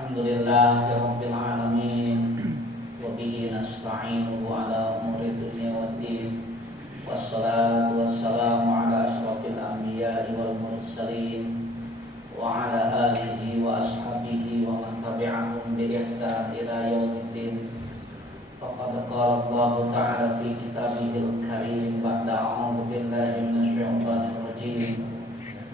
Alhamdulillah ya rabbil alamin wa bihi nasta'inuhu ala umuri dunya waddin wassalatu wassalamu ala asyrafil anbiya'i wal mursalin wa ala alihi wa ashabihi wa man tabi'ahum bi ihsan ila yaumiddin. Faqad qala Allah ta'ala fi kitabihil karim ba'da a'udzu billahi minasyaitonir rajim.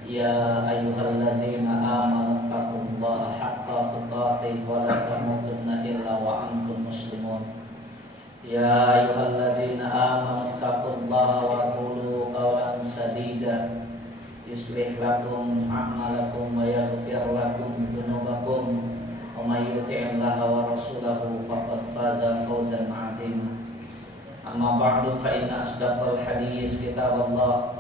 Ya ayyuhalladzina amanu taqullaha haqqa tuqatih wa la tamutunna illa wa antum muslimun. Ya ayyuhalladzina amanu taqullaha wa qulu qawlan sadida yuslih lakum a'malakum wa yaghfir lakum dzunubakum wa may yuti'illaha wa rasulahu faqad faza fawzan 'azima. Amma ba'du fa inna asdaqal hadits kitabullah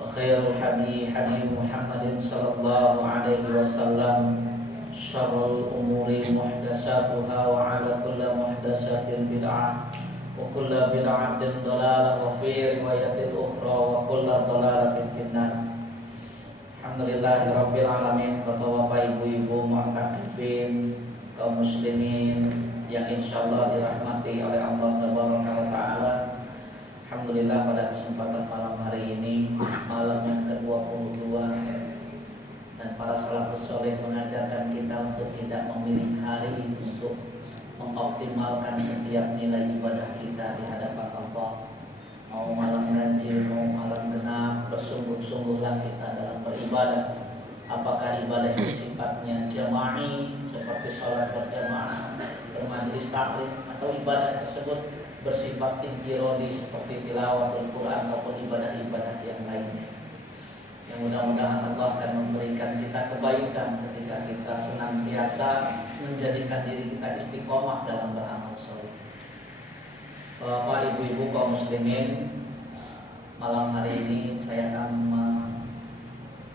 wa khairul hadi Muhammadin sallallahu alaihi wasallam, syarrul umuri muhdatsatuha wa ala kulli muhdatsatin bid'ah wa kulli bid'atin dhalalah wa fi riwayatil ukhra wa kulli dhalalatin finnar. Alhamdulillahirabbil alamin. Bapak ibu-ibu mu'takifin kaum muslimin yang insyaallah dirahmati oleh Allah tabaraka wa taala. Alhamdulillah pada kesempatan malam hari ini, malam yang ke-22, dan para salafus saleh mengajarkan kita untuk tidak memilih hari untuk mengoptimalkan setiap nilai ibadah kita di hadapan Allah. Mau malam ganjil, mau malam genap, bersungguh-sungguhlah kita dalam beribadah. Apakah ibadah itu sifatnya jama'i seperti sholat berjamaah, bermajelis taklim, atau ibadah tersebut bersifat infirodi seperti tilawatul Quran ataupun ibadah-ibadah yang lainnya. Yang mudah-mudahan Allah akan memberikan kita kebaikan ketika kita senantiasa menjadikan diri kita istiqomah dalam beramal saleh. Bapak ibu-ibu kaum muslimin, malam hari ini saya akan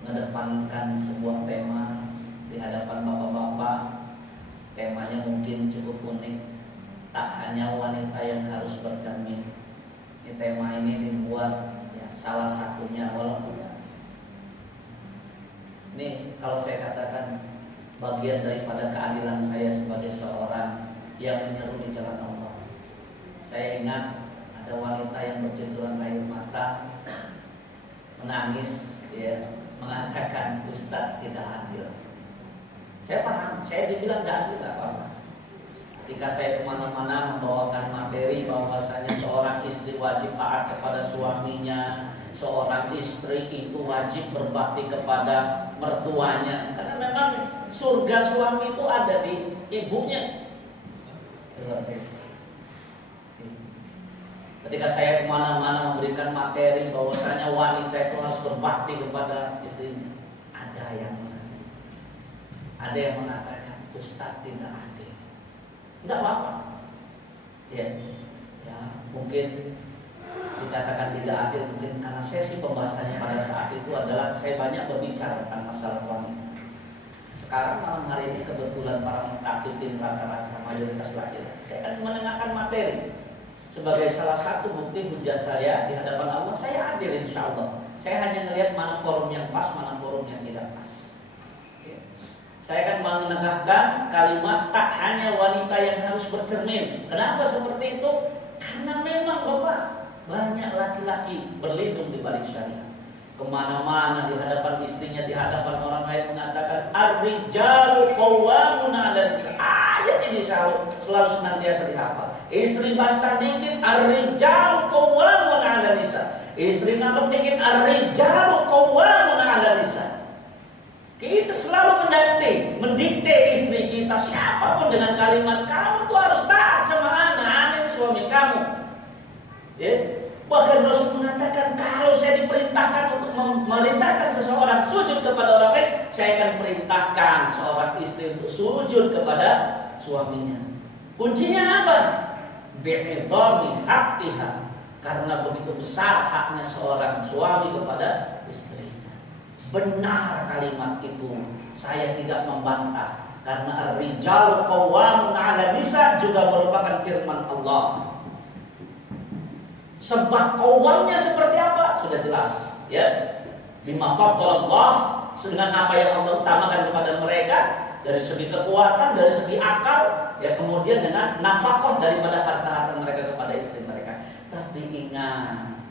mengedepankan sebuah tema di hadapan bapak-bapak. Temanya mungkin cukup unik. Tak hanya wanita yang harus bercermin. Ini tema ini dibuat ya, salah satunya walaupun ini kalau saya katakan bagian daripada keadilan saya sebagai seorang yang menyeru di jalan Allah. Saya ingat ada wanita yang bercucuran air mata, menangis, ya, mengatakan Ustadz tidak adil. Saya paham, saya dibilang tidak adil, tidak apa-apa. Ketika saya kemana-mana membawakan materi bahwasanya seorang istri wajib taat kepada suaminya, seorang istri itu wajib berbakti kepada mertuanya, karena memang surga suami itu ada di ibunya. Ketika saya kemana-mana memberikan materi bahwasanya wanita itu harus berbakti kepada istrinya, ada yang mengatakan Ustadz tidak adil. Enggak apa-apa. Ya, mungkin dikatakan tidak adil mungkin karena sesi pembahasannya pada saat itu adalah saya banyak berbicara tentang masalah wanita. Sekarang malam hari ini kebetulan para mutakifin rata-rata mayoritas laki-laki. Saya akan menengahkan materi sebagai salah satu bukti hujah saya di hadapan Allah. Saya adil insya Allah. Saya hanya melihat mana forum yang pas, mana forum yang tidak pas. Saya akan menegakkan kalimat tak hanya wanita yang harus bercermin. Kenapa seperti itu? Karena memang Bapak, banyak laki-laki berlindung di balik syariat. Kemana-mana di hadapan istrinya, di hadapan orang lain mengatakan ar-rijalu qawwamuna 'alan nisa. Ayat ini selalu senantiasa dihafal. Istri bantah dikit ar-rijalu qawwamuna 'alan nisa. Istri ngambek dikit ar-rijalu qawwamuna 'alan nisa. Kita selalu mendikte istri kita siapapun dengan kalimat kamu tuh harus taat sama anak suami kamu. Ya. Bahkan Rasul mengatakan kalau saya diperintahkan untuk memerintahkan seseorang sujud kepada orang lain, saya akan perintahkan seorang istri untuk sujud kepada suaminya. Kuncinya apa? Bi'idhami haqqiha. Karena begitu besar haknya seorang suami kepada istri. Benar kalimat itu, saya tidak membantah karena ar-rijalu qawwamun 'ala nisa juga merupakan firman Allah. Sebab qawwamnya seperti apa? Sudah jelas, ya. Bima faddalallah, dengan apa yang Allah utamakan kepada mereka, dari segi kekuatan, dari segi akal, ya kemudian dengan nafkah daripada harta-harta mereka kepada istri mereka. Tapi ingat,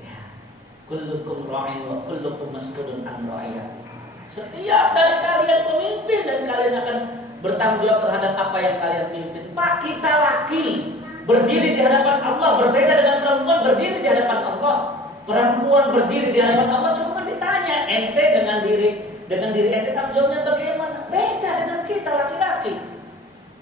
ya, kullukum ra'in wa kullukum mas'ulun an ra'iyati. Setiap dari kalian pemimpin dan kalian akan bertanggung jawab terhadap apa yang kalian pimpin. Pak, kita laki berdiri di hadapan Allah, berbeda dengan perempuan berdiri di hadapan Allah. Perempuan berdiri di hadapan Allah cuma ditanya, ente dengan diri ente tanggung jawabnya bagaimana? Beda dengan kita laki-laki.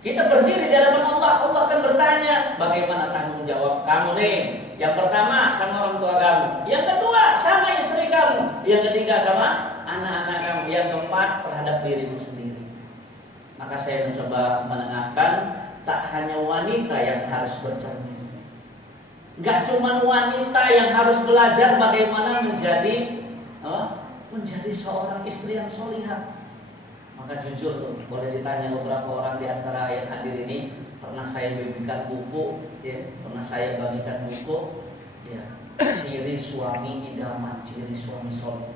Kita berdiri di hadapan Allah, Allah akan bertanya, bagaimana tanggung jawab kamu nih? Yang pertama sama orang tua kamu, yang kedua sama istri kamu, yang ketiga sama anak-anak kamu, yang keempat terhadap dirimu sendiri. Maka saya mencoba menenangkan, tak hanya wanita yang harus bercermin. Gak cuma wanita yang harus belajar bagaimana menjadi seorang istri yang solihah. Maka jujur, boleh ditanya beberapa orang di antara yang hadir ini, pernah saya bagikan buku, ya, pernah saya bagikan buku, ya, ciri suami idaman, ciri suami solih.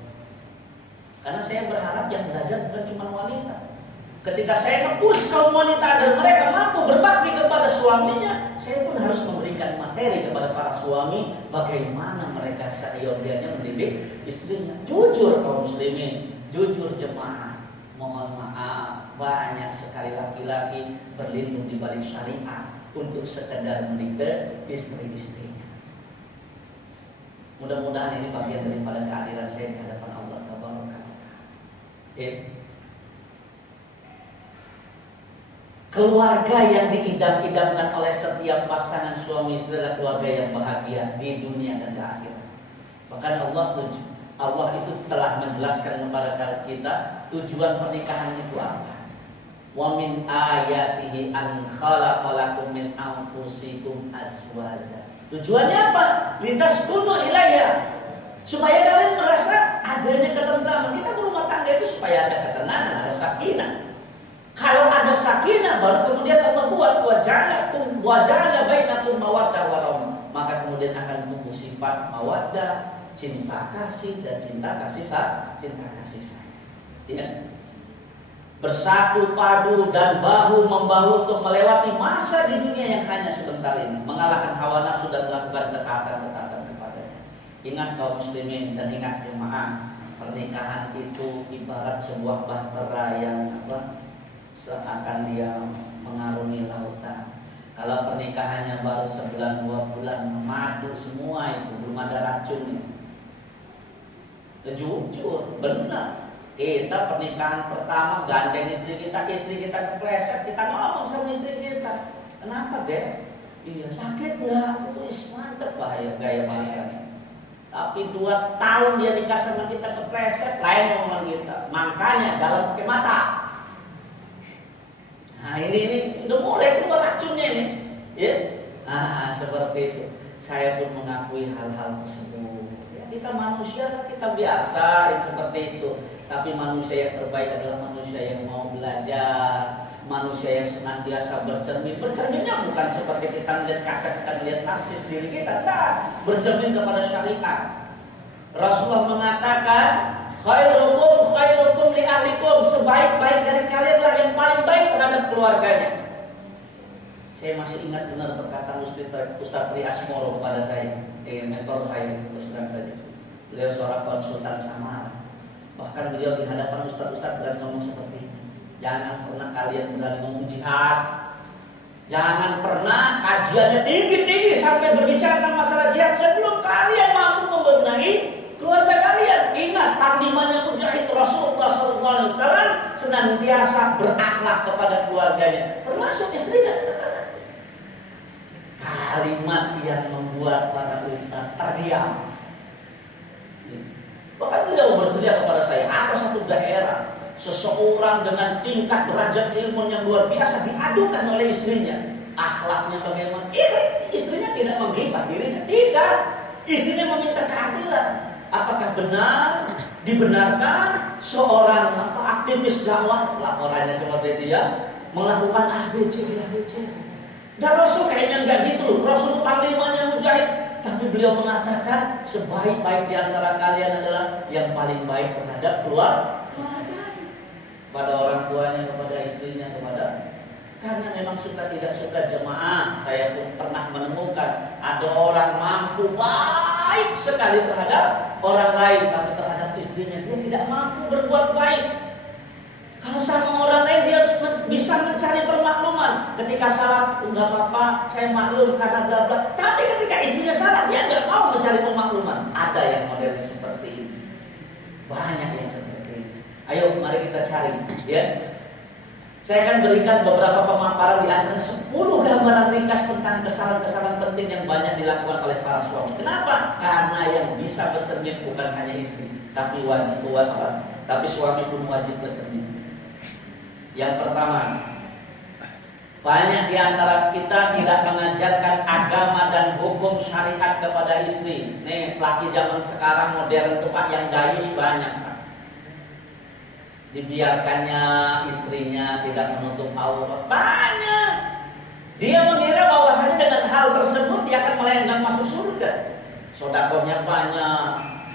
Karena saya berharap yang belajar bukan cuma wanita. Ketika saya nge-push kaum wanita agar mereka mampu berbakti kepada suaminya, saya pun harus memberikan materi kepada para suami bagaimana mereka seyogianya mendidik istrinya. Jujur kaum muslimin, jujur jemaah, mohon maaf, banyak sekali laki-laki berlindung di balik syariat untuk sekedar mendidik istri-istrinya. Mudah-mudahan ini bagian daripada kehadiran saya di hadapan Allah Taala. Keluarga yang diidam-idamkan oleh setiap pasangan suami istri adalah keluarga yang bahagia di dunia dan di akhirat. Bahkan Allah itu telah menjelaskan kepada kita tujuan pernikahan itu apa. Wa min ayatihi an khalaqalakum min anfusikum azwaja. Tujuannya apa? Litaskunu ilayya. Supaya kalian merasa adanya ketentraman. Kita berumah tangga itu supaya ada ketenangan, ada sakinah. Kalau ada sakinah, baru kemudian Allah buat waja'ala bainakum mawaddah warahmah. Maka kemudian akan tumbuh sifat mawaddah, cinta kasih dan cinta kasih sayang. Ya. Bersatu padu dan bahu membahu untuk melewati masa di dunia yang hanya sebentar ini, mengalahkan hawa nafsu dan melakukan ketaatan kepadanya. Ingat kaum muslimin dan ingat jemaah, pernikahan itu ibarat sebuah bahtera yang seakan dia mengarungi lautan. Kalau pernikahannya baru sebulan 2 bulan, madu semua itu, belum ada racunnya. Jujur, benar. Kita pernikahan pertama gandeng istri kita kepleset, kita ngomong sama istri kita, kenapa deh? Iya, sakit nggak? Wis mantep, bahaya gaya bahasanya. Tapi 2 tahun dia nikah sama kita kepleset, lain omongan kita. Makanya dalam pakai mata. Nah ini udah mulai keluar racunnya ini, ya. Nah seperti itu. Saya pun mengakui hal-hal tersebut. Ya, kita manusia, kita biasa yang seperti itu. Tapi manusia yang terbaik adalah manusia yang mau belajar, manusia yang senantiasa bercermin. Bercerminnya bukan seperti kita melihat kaca, kita melihat narsis diri kita, tak. Bercermin kepada syariat. Rasulullah mengatakan, khairukum li ahlikum, sebaik-baik dari kalian lah yang paling baik terhadap keluarganya. Saya masih ingat benar perkataan Ustaz Tri Asmoro kepada saya, mentor saya, terus terang saja. Beliau seorang konsultan Samara. Bahkan beliau di hadapan ustaz-ustaz berani ngomong seperti ini. Jangan pernah kalian berani ngomong jihad. Jangan pernah kajiannya tinggi-tinggi sampai berbicara tentang masalah jihad sebelum kalian mampu membenahi keluarga kalian. Ingat, panglimanya mujahid Rasulullah SAW senantiasa berakhlak kepada keluarganya, termasuk istrinya. Kalimat yang membuat para ustaz terdiam. Bahkan beliau bersedia kepada saya, ada satu daerah seseorang dengan tingkat derajat ilmu yang luar biasa diadukan oleh istrinya. Akhlaknya bagaimana? Istrinya tidak menggibah dirinya, tidak. Istrinya meminta keadilan. Apakah benar, dibenarkan seorang aktivis dakwah, laporannya seperti itu ya, melakukan ABC. Dan Rasul kayaknya enggak gitu loh. Rasul panglimanya mujahid. Tapi beliau mengatakan sebaik-baik di antara kalian adalah yang paling baik terhadap keluarga. kepada orang tuanya, kepada istrinya, karena memang suka tidak suka jemaah. Saya pun pernah menemukan ada orang mampu baik sekali terhadap orang lain, tapi terhadap istrinya dia tidak mampu berbuat baik. Kalau sama orang lain dia harus bisa mencari permakluman. Ketika salah, enggak apa-apa, saya maklum karena bla bla. Tapi ketika istrinya salah, dia enggak mau mencari permakluman. Ada yang modelnya seperti ini. Banyak yang seperti ini. Ayo mari kita cari, ya. Saya akan berikan beberapa pemaparan di antara 10 gambaran ringkas tentang kesalahan-kesalahan penting yang banyak dilakukan oleh para suami. Kenapa? Karena yang bisa bercermin bukan hanya istri, tapi tapi suami pun wajib bercermin. Yang pertama, banyak di antara kita tidak mengajarkan agama dan hukum syariat kepada istri. Nih, laki zaman sekarang modern tuh Pak, yang dayus banyak Pak. Dibiarkannya istrinya tidak menutup aurat. Banyak. Dia mengira bahwasanya dengan hal tersebut dia akan melenggang masuk surga. Sedekahnya banyak.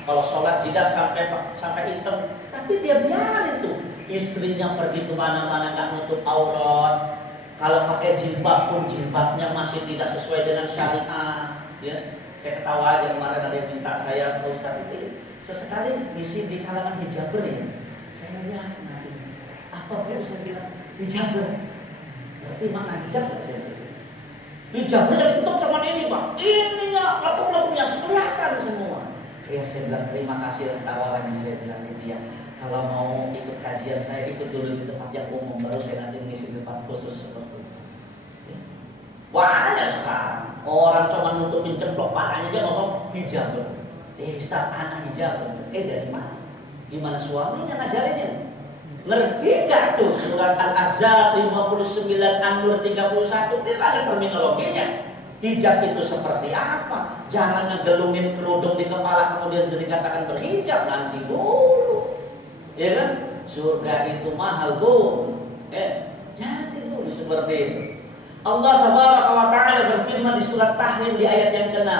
Kalau sholat jidat sampai hitam, tapi dia biarin tuh. Istrinya pergi kemana-mana nggak nutup aurat. Kalau pakai jilbab pun jilbabnya masih tidak sesuai dengan syariat. Ya, saya ketawa aja kemarin ada yang minta saya, Ustaz itu sesekali ngisi di kalangan hijaber ya. Saya lihat nanti apa bu, saya bilang hijaber. Berarti mana hijab nggak saya bilang? Hijabernya ditutup cuma ini Pak. Ininya laku-lakunya kelihatan semua. Ya saya bilang terima kasih tawarannya, saya bilang itu ya. Kalau mau ikut kajian saya ikut dulu di tempat yang umum, baru saya nanti ngisi tempat khusus seperti itu. Ya. Banyak sekarang orang cuma nutupin cemplok patahnya aja ngomong hijab. Ustaz anak hijab. Dari mana? Gimana suaminya ngajarinnya? Ngerti gak tuh surat Al-Ahzab 59 An-Nur 31? Itu ada terminologinya. Hijab itu seperti apa? Jangan ngegelungin kerudung di kepala kemudian dikatakan berhijab, nanti dulu. Ya kan? Surga itu mahal bu. Jadi dulu seperti itu. Allah tabaraka wa ta'ala berfirman di surat Tahrim di ayat yang ke-6.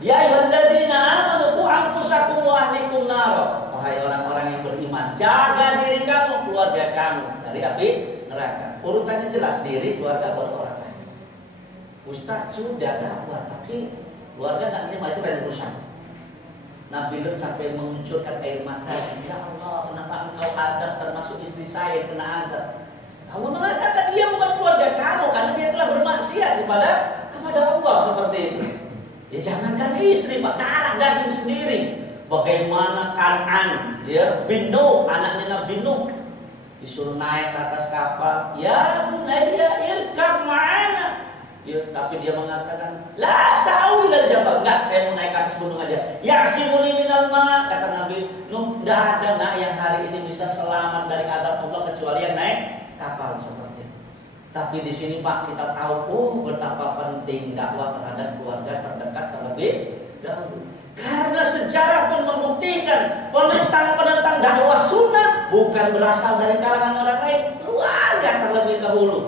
Ya ayyuhalladzina amanu qu anfusakum wa ahlikum nar. Wahai orang-orang yang beriman, jaga diri kamu, keluarga kamu dari api neraka. Urutannya jelas, diri, keluarga, baru orang lain. Ustaz sudah dakwah tapi keluarga enggak terima, itu kan urusan. Nabi Lut sampai menguncurkan air mata. Ya Allah, kenapa engkau adab termasuk istri saya kena adab? Allah mengatakan dia bukan keluarga kamu karena dia telah bermaksiat kepada Allah seperti itu. Ya jangankan istri, Pak, darah daging sendiri. Bagaimana Kan'an, ya bin Nuh, anaknya Nabi Nuh, disuruh naik ke atas kapal. Ya bunayya irkab ma'ana. Ya, tapi dia mengatakan, la sa'u ilal jabal. Enggak, saya mau naik ke atas gunung aja. Ya'simuni minal ma', kata Nabi Nuh, enggak ada nak yang hari ini bisa selamat dari azab Allah kecuali yang naik kapal seperti itu. Tapi di sini Pak kita tahu betapa penting dakwah terhadap keluarga terdekat terlebih dahulu. Karena sejarah pun membuktikan penentang dakwah sunnah bukan berasal dari kalangan orang lain, keluarga terlebih dahulu.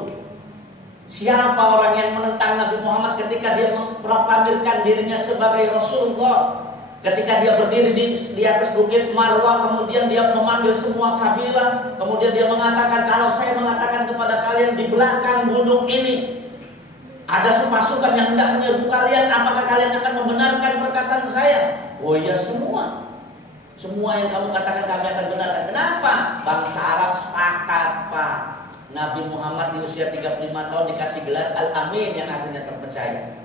Siapa orang yang menentang Nabi Muhammad ketika dia memproklamirkan dirinya sebagai Rasulullah? Ketika dia berdiri di atas bukit Marwah, kemudian dia memanggil semua kabilah, kemudian dia mengatakan, kalau saya mengatakan kepada kalian di belakang gunung ini ada sepasukan yang hendak menyerbu kalian, apakah kalian akan membenarkan perkataan saya? Oh iya, semua yang kamu katakan kami akan benarkan. Kenapa? Bangsa Arab sepakat Pak. Nabi Muhammad di usia 35 tahun dikasih gelar Al-Amin yang artinya terpercaya.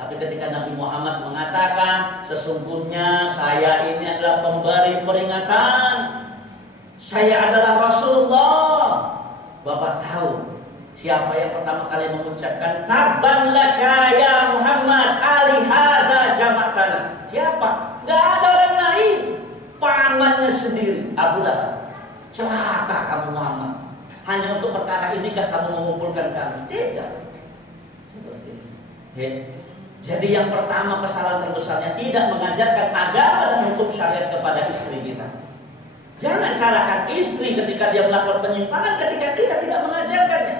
Tapi ketika Nabi Muhammad mengatakan sesungguhnya saya ini adalah pemberi peringatan, saya adalah Rasulullah, Bapak tahu siapa yang pertama kali mengucapkan tabban laka ya Muhammad alihada jama'tana? Siapa? Gak ada orang lain, pamannya sendiri, Abu Lahab. Celaka kamu Muhammad, hanya untuk perkara inikah kamu mengumpulkan kami? Tidak. Seperti itu. Jadi yang pertama kesalahan terbesarnya tidak mengajarkan agama dan hukum syariat kepada istri kita. Jangan salahkan istri ketika dia melakukan penyimpangan ketika kita tidak mengajarkannya.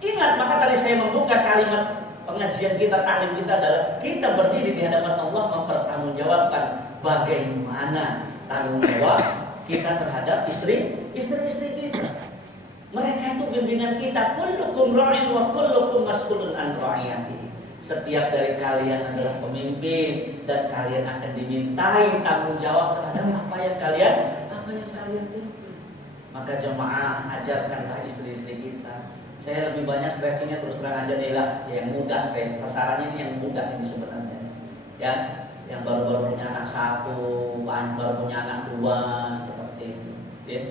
Ingat, maka tadi saya membuka kalimat pengajian kita, taklim kita adalah kita berdiri di hadapan Allah mempertanggungjawabkan bagaimana tanggung jawab kita terhadap istri kita. Mereka itu bimbingan kita. Kullukum ra'in wa kullukum mas'ulun an ra'iyati. Setiap dari kalian adalah pemimpin dan kalian akan dimintai tanggung jawab terhadap apa yang kalian pimpin. Maka jemaah, ajarkanlah istri-istri kita. Saya lebih banyak stressingnya terus terang aja nih lah, yang muda. Saya sasarannya ini yang muda ini sebenarnya. Ya, yang baru-baru punya anak 1, baru punya anak 2, seperti itu. Ya.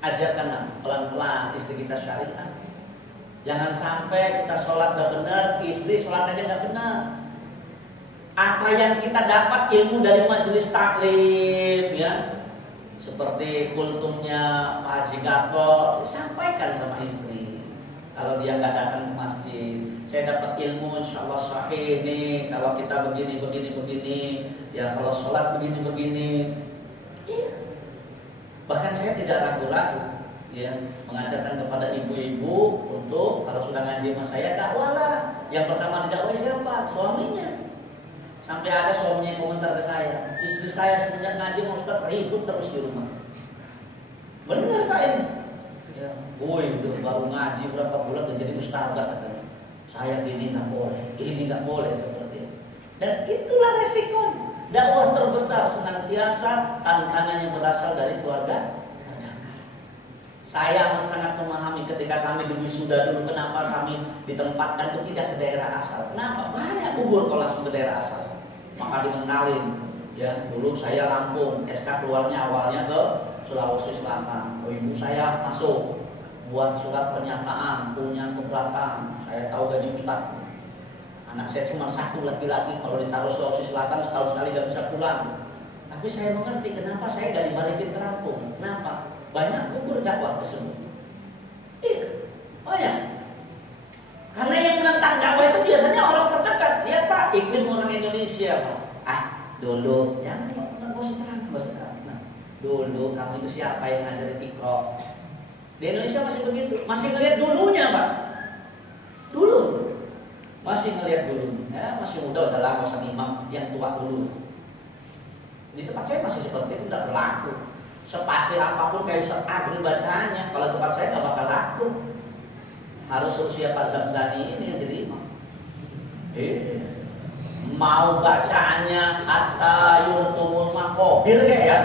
Ajarkanlah pelan-pelan istri kita syariat. Jangan sampai kita sholat gak benar, istri sholat aja gak benar. Apa yang kita dapat ilmu dari majelis taklim, ya, seperti kultumnya Pak Haji Gatot, sampaikan sama istri. Kalau dia nggak datang ke masjid, saya dapat ilmu, insya Allah sahih nih. Kalau kita begini, ya kalau sholat begini. Iya. Bahkan saya tidak ragu-ragu, ya, mengajarkan kepada ibu-ibu untuk kalau sudah ngaji sama saya dakwalah. Yang pertama didakwai siapa? Suaminya. Sampai ada suaminya yang komentar ke saya, istri saya semenjak ngaji mau Ustaz ribut terus di rumah. Benar Pak ini? Ya, woi udah baru ngaji berapa bulan udah jadi ustazah katanya. Saya ini nggak boleh seperti itu. Dan itulah resiko. Dakwah terbesar senantiasa tantangan yang berasal dari keluarga. Saya amat sangat memahami ketika kami di wisuda dulu, kenapa kami ditempatkan itu tidak ke daerah asal. Kenapa? Banyak gugur kalau langsung ke daerah asal. Maka dimentalin. Ya, dulu saya Lampung, SK keluarnya awalnya ke Sulawesi Selatan. Ibu saya masuk buat surat pernyataan, punya keberatan. Saya tahu gaji Ustaz. Anak saya cuma 1 laki-laki, kalau ditaruh Sulawesi Selatan setahun sekali gak bisa pulang. Tapi saya mengerti kenapa saya gak dibalikin ke Lampung. Kenapa? Banyak gugur dakwah tersebut. Iya, banyak. Karena yang menentang dakwah itu biasanya orang terdekat. Lihat Pak, iklim orang Indonesia. Dulu, jangan nggak usah ceramah. Nah, dulu kamu itu siapa yang ngajarin Iqra? Di Indonesia masih begitu, masih ngelihat dulunya Pak. Dulu, masih ngelihat dulu. Ya, masih muda udahlah, nggak usah imam yang tua dulu. Di tempat saya masih seperti itu, tidak berlaku. Sepasir apapun kayak Ustaz Agri bacaannya, kalau tempat saya nggak bakal laku. Harus usia Pak Zamzani ini yang jadi imam. Mau bacaannya hatta yurtumul makobir kayak ya,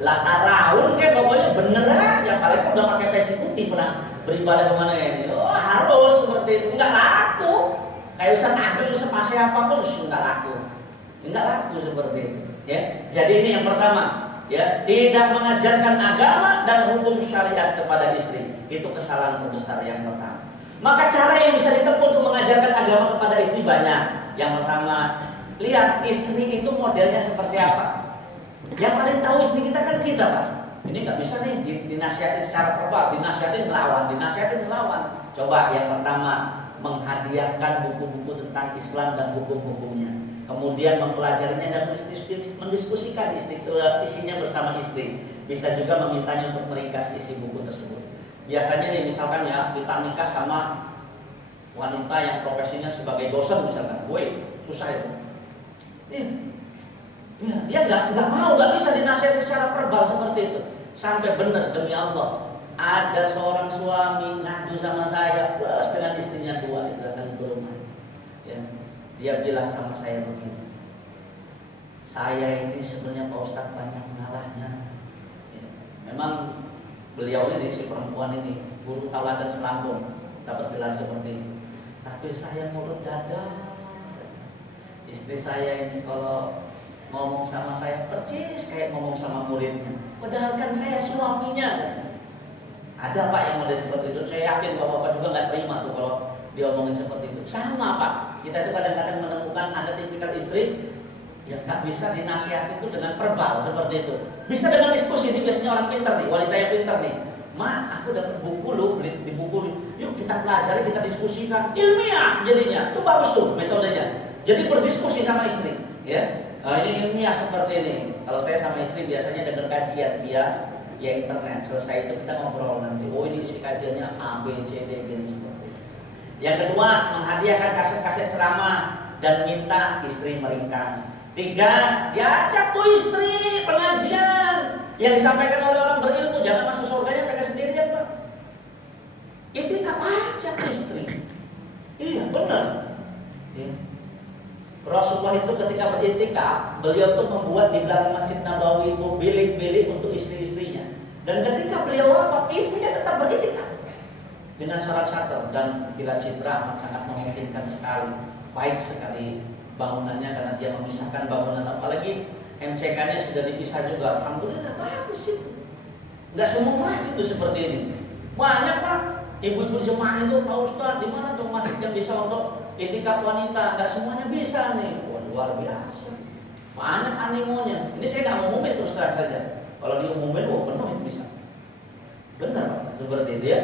lakaraun kayak pokoknya bener aja. Paling udah pakai peci putih pernah beribadah kemana ini. Oh harus seperti itu, nggak laku. Kayak Ustaz Agri sepasir apapun nggak laku, seperti itu. Ya, jadi ini yang pertama. Ya, tidak mengajarkan agama dan hukum syariat kepada istri, itu kesalahan terbesar yang pertama. Maka cara yang bisa ditempuh untuk mengajarkan agama kepada istri banyak. Yang pertama, lihat istri itu modelnya seperti apa. Yang paling tahu istri kita kan kita Pak. Ini nggak bisa nih dinasihatin secara verbal, dinasihatin melawan. Coba yang pertama, menghadiahkan buku-buku tentang Islam dan hukum-hukumnya. Kemudian mempelajarinya dan mendiskusikan isinya bersama istri. Bisa juga memintanya untuk meringkas isi buku tersebut. Biasanya nih misalkan ya kita nikah sama wanita yang profesinya sebagai dosen misalkan, woi susah itu. Dia nggak mau, nggak bisa dinasihati secara verbal seperti itu. Sampai benar demi Allah, ada seorang suami ngadu sama saya plus dengan istrinya 2 datang ke rumah. Ya. Dia bilang sama saya begini, saya ini sebenarnya Pak Ustadz banyak mengalahnya. Ya. Memang beliau ini si perempuan ini guru tauladan Selangor, dapat gelar seperti itu. Tapi saya mulut dada. Istri saya ini kalau ngomong sama saya percis kayak ngomong sama muridnya. Padahal kan saya suaminya. Kan? Ada Pak yang model seperti itu. Saya yakin bapak-bapak juga nggak terima tuh kalau dia omongin seperti itu. Sama Pak. Kita itu kadang-kadang menemukan ada tipikal istri yang nggak bisa dinasihati itu dengan verbal seperti itu. Bisa dengan diskusi. Ini biasanya orang pintar nih, wanita yang pintar nih. Ma, aku dapat buku lu, beli di buku lu. Yuk kita pelajari, kita diskusikan. Ilmiah jadinya. Itu bagus tuh metodenya. Jadi berdiskusi sama istri, ya. Ini ilmiah seperti ini. Kalau saya sama istri biasanya dengar kajian via internet. Selesai itu kita ngobrol nanti. Oh ini isi kajiannya A, B, C, D, gini seperti itu. Yang kedua, menghadiahkan kaset-kaset ceramah dan minta istri meringkas. 3, diajak tuh istri pengajian yang disampaikan oleh orang berilmu. Jangan masuk surganya mereka sendirian Pak. Rasulullah itu ketika beriktikaf, beliau tuh membuat di belakang Masjid Nabawi itu bilik-bilik untuk istri-istrinya. Dan ketika beliau wafat, istrinya tetap beriktikaf dengan syarat-syarat. Dan Villa Citra sangat memungkinkan sekali, baik sekali bangunannya karena dia memisahkan bangunan, apalagi MCK-nya sudah dipisah juga. Alhamdulillah bagus itu. Nggak semua masjid itu seperti ini. Banyak Pak, ibu-ibu jemaah itu, Pak Ustaz, di mana dong masjid yang bisa untuk itikaf wanita? Nggak semuanya bisa nih. Wah, luar biasa. Banyak animonya. Ini saya nggak ngumumin terus terang saja. Kalau diumumin, wah penuh itu bisa. Benar Pak, seperti itu ya.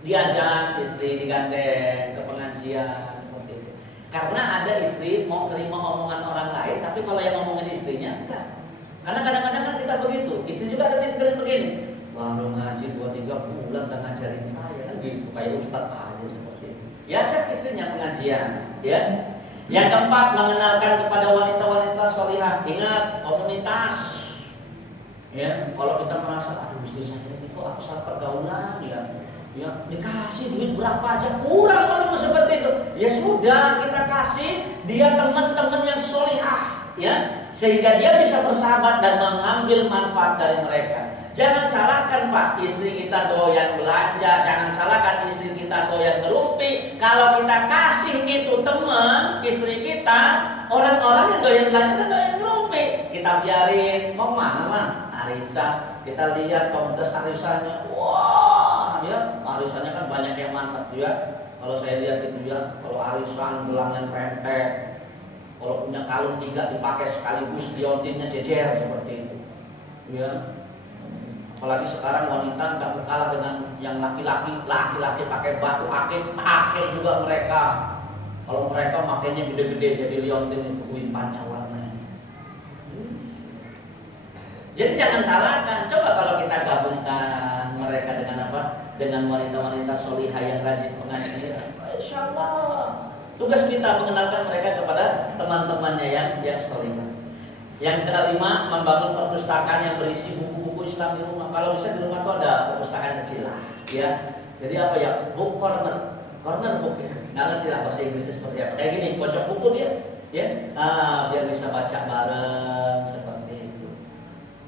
Diajak istri digandeng ke pengajian seperti itu. Karena ada istri mau terima omongan orang lain, tapi kalau yang ngomongin istrinya enggak. Karena kadang-kadang kan kita begitu. Istri juga ada tipe begini. Baru ngaji 2-3 bulan dan ngajarin saya kan gitu, kayak ustaz aja seperti itu. Ya cek istrinya pengajian, ya. Yang keempat, mengenalkan kepada wanita-wanita sholihah. Ingat komunitas. Ya, kalau kita merasa aduh istri saya ini kok aku salah pergaulan ya dikasih duit berapa aja kurang malu seperti itu. Ya sudah, kita kasih dia teman-teman yang sholihah, ya, sehingga dia bisa bersahabat dan mengambil manfaat dari mereka. Jangan salahkan Pak, istri kita doyan belanja, jangan salahkan istri kita doyan ngerumpi. Kalau kita kasih itu teman istri kita, orang-orang yang doyan belanja dan doyan ngerumpi, kita biarin. Mau mana mah? Arisan, kita lihat komunitas arisannya, wah, ya arisannya kan banyak yang mantap ya. Kalau saya lihat gitu ya, kalau arisan gelangnya pendek, kalau punya kalung 3 dipakai sekaligus, liontinnya jejer seperti itu, ya. Apalagi sekarang wanita nggak kalah dengan yang laki-laki pakai batu akik, pakai juga mereka. Kalau mereka makainya gede-gede jadi liontin itu kuin pancawarna. Jadi jangan salahkan. Coba kalau kita gabungkan mereka dengan apa? Dengan wanita-wanita sholihah yang rajin mengaji. Insya Allah. Tugas kita mengenalkan mereka kepada teman-temannya yang sholihah. Yang kelima, membangun perpustakaan yang berisi buku-buku Islam di rumah. Kalau bisa di rumah tuh ada perpustakaan kecil lah, ya. Jadi apa ya? Book corner book ya. Nggak ngerti lah bahasa Inggrisnya seperti apa. Kayak gini, pojok buku dia, ya. Biar bisa baca bareng seperti itu.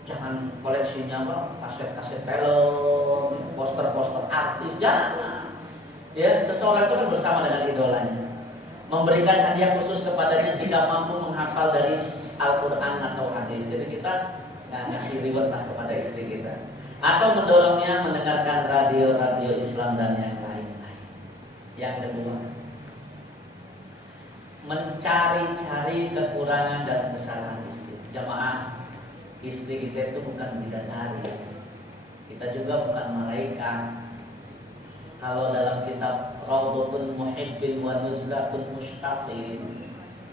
Jangan koleksinya apa? Kaset-kaset film, poster-poster artis, jangan. Ya, seseorang itu kan bersama dengan idolanya. Memberikan hadiah khusus kepadanya jika mampu menghafal dari Al-Quran atau hadis. Jadi kita ngasih reward lah kepada istri kita. Atau mendorongnya mendengarkan radio Islam dan yang lain-lain. Yang kedua, mencari-cari kekurangan dan kesalahan istri. Jamaah, istri kita itu bukan bidadari. Kita juga bukan malaikat. Kalau dalam kitab Raudhatul Muhibbin wa Nuzlatul Mushtaqin,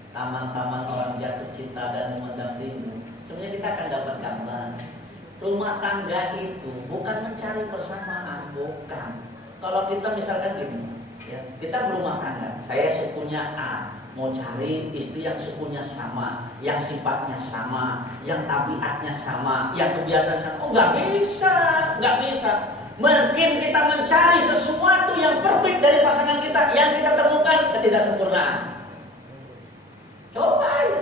taman-taman orang jatuh cinta dan mendampingi, sebenarnya kita akan dapat gambar. Rumah tangga itu bukan mencari persamaan, bukan. Kalau kita misalkan gini, ya, kita berumah tangga, saya sukunya A, mau cari istri yang sukunya sama, yang sifatnya sama, yang tabiatnya sama, yang kebiasaan sama. Oh, nggak bisa. Mungkin kita mencari sesuatu yang perfect dari pasangan kita, yang kita temukan ketidaksempurnaan. Coba ya.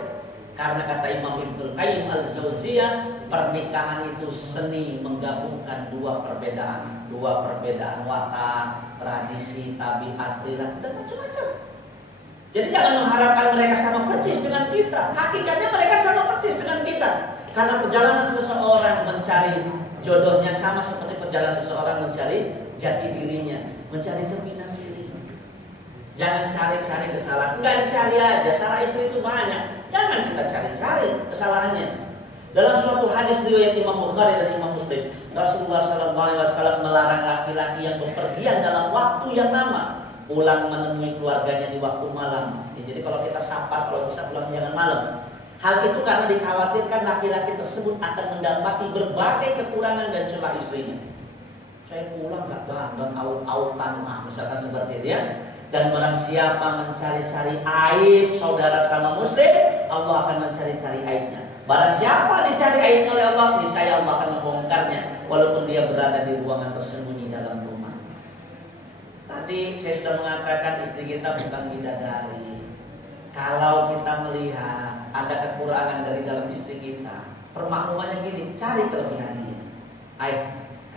Karena kata Imam Ibnu Qayyim Al-Jauziyah, pernikahan itu seni menggabungkan dua perbedaan watak, tradisi, tabiat, perilaku dan macam-macam. Jadi jangan mengharapkan mereka sama persis dengan kita. Hakikatnya mereka sama persis dengan kita. Karena perjalanan seseorang mencari jodohnya sama seperti perjalanan seseorang mencari jati dirinya, mencari cerminan dirinya. Jangan cari-cari kesalahan. Enggak dicari aja. Salah istri itu banyak. Jangan kita cari-cari kesalahannya. Dalam suatu hadis riwayat Imam Bukhari dan Imam Muslim, Rasulullah SAW melarang laki-laki yang bepergian dalam waktu yang lama pulang menemui keluarganya di waktu malam. Ya, jadi kalau kita sapa, kalau bisa pulang jangan malam. Hal itu karena dikhawatirkan laki-laki tersebut akan mendapati berbagai kekurangan dan celah istrinya. Saya pulang gak dandan aut-autan, misalkan seperti itu ya. Dan barang siapa mencari-cari aib saudara sama muslim, Allah akan mencari-cari aibnya. Barang siapa dicari aibnya oleh Allah, niscaya Allah akan membongkarnya, walaupun dia berada di ruangan tersembunyi dalam rumah. Tadi saya sudah mengatakan istri kita bukan bidadari. Kalau kita melihat ada kekurangan dari dalam istri kita, permaklumannya gini, cari kelebihannya.